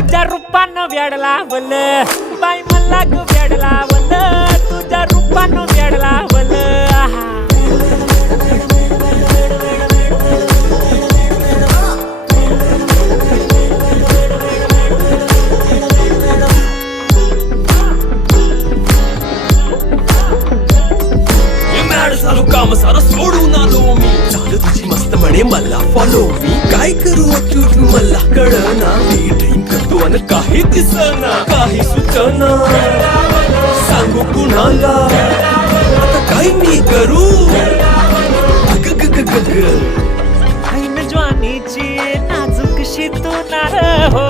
तुझ्या रूपानं वेड लावलं बाई मला ग वेड लावलं तुझ्या रूपानं वेड लावलं झालो काम सारं सोडून आलो मी झालं तुझी मस्त म्हणे मला फॉलो मी काय करू अक्यूट मला कळना मी ड्रीम करतो आणि काही दिसना काही सुचना सांगू कुणाला आता काय मी करू ग ग ग ग ग ऐन ज्वानीची नाजूक शी तू नार हो